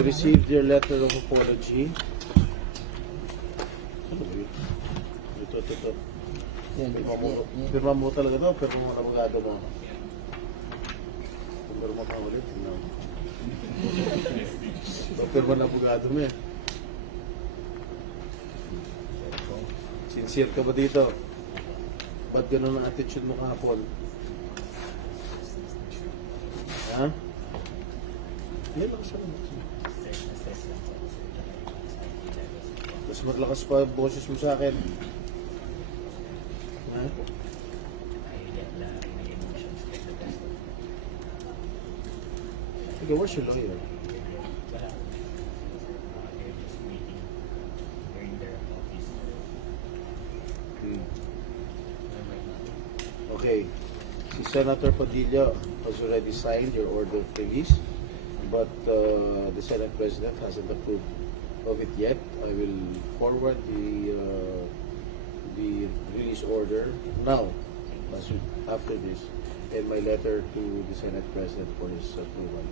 We received your letter of apology. Ano ba yun? Ito. Pirma mo talaga ito, pero mo na abogado mo. Pero mo ka ulit. No. Pirma na abogado mo eh. Sincere ka ba dito? Ba't ganun ang attitude mo kahapon? Ha? Yan lang siya. Mas maglakas pa ang boses mo sa akin. Ha? Okay, where's your lawyer? Okay. Si Senator Padilla has already signed your order of release, but the Senate President hasn't approved of it yet. I will forward the release order now, after this, and my letter to the Senate President for his approval.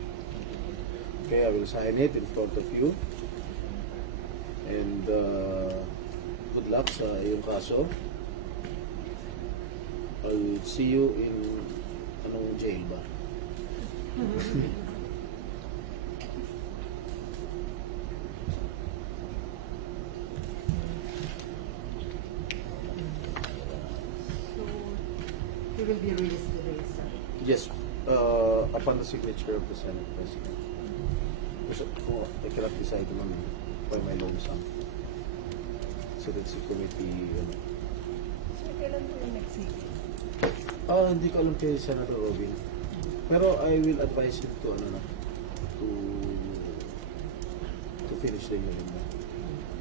Okay, I will sign it in front of you, and good luck sa iyong kaso. I'll see you in anong jail ba? He will be released today, sir. Yes, upon the signature of the Senate President. I cannot decide naman by my lonesome. So that's the committee. So, kailan po yung next meeting? Hindi ko alam kay Senator Robin. Pero I will advise him to to finish the hearing.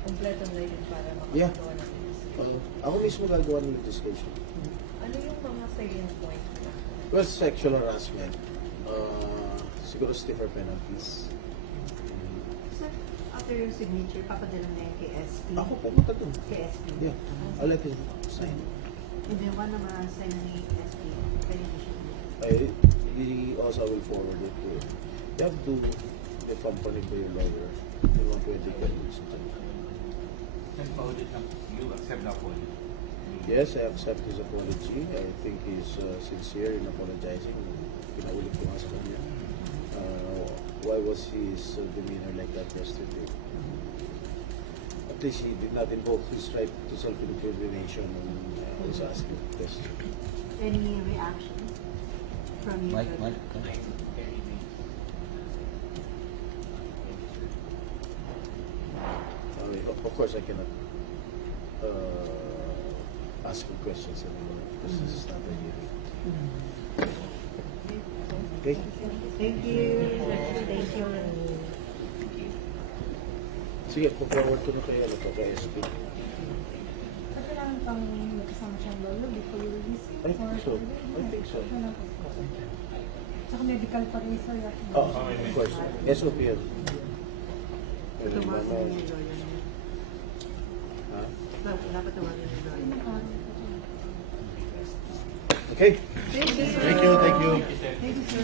Kompleto na yun para Yeah. makagawa natin. Ako mismo gagawa ng legislation. Ano yung mga salient points na? Well, sexual harassment. Siguro stiffer penalties. Sir, after your signature, papadala na yung kay SP? Ako pumunta dun. Kay SP? Yeah. I'll let him sign. And then one naman sign ni SP. Pwede na siya. I also will forward it to him. You have to accompany to your lawyer. Hindi mo pwede ka rin sa You accept the apology? Yes, I accept his apology. I think he's sincere in apologizing. Pinaulit ko nga sa kanya. Why was his demeanor like that yesterday? At least he did not invoke his right to self-incrimination when I was asking the question. Any reaction from you? Mike. Of course, I cannot ask him questions anymore because this is not a hearing. Okay? Thank you. Thank you. Sige, po-forward ko na kay SP. Kailangan pang magkasama siyang lolo before you release it? I think so. I think so. Tsaka medical pa rin sir. Oh, of course. SOP yan. Tumasin yung lawyer niya. Ha? Dapat tumasin yung lawyer niya. Okay. Thank you, sir. Thank you. Thank you, sir.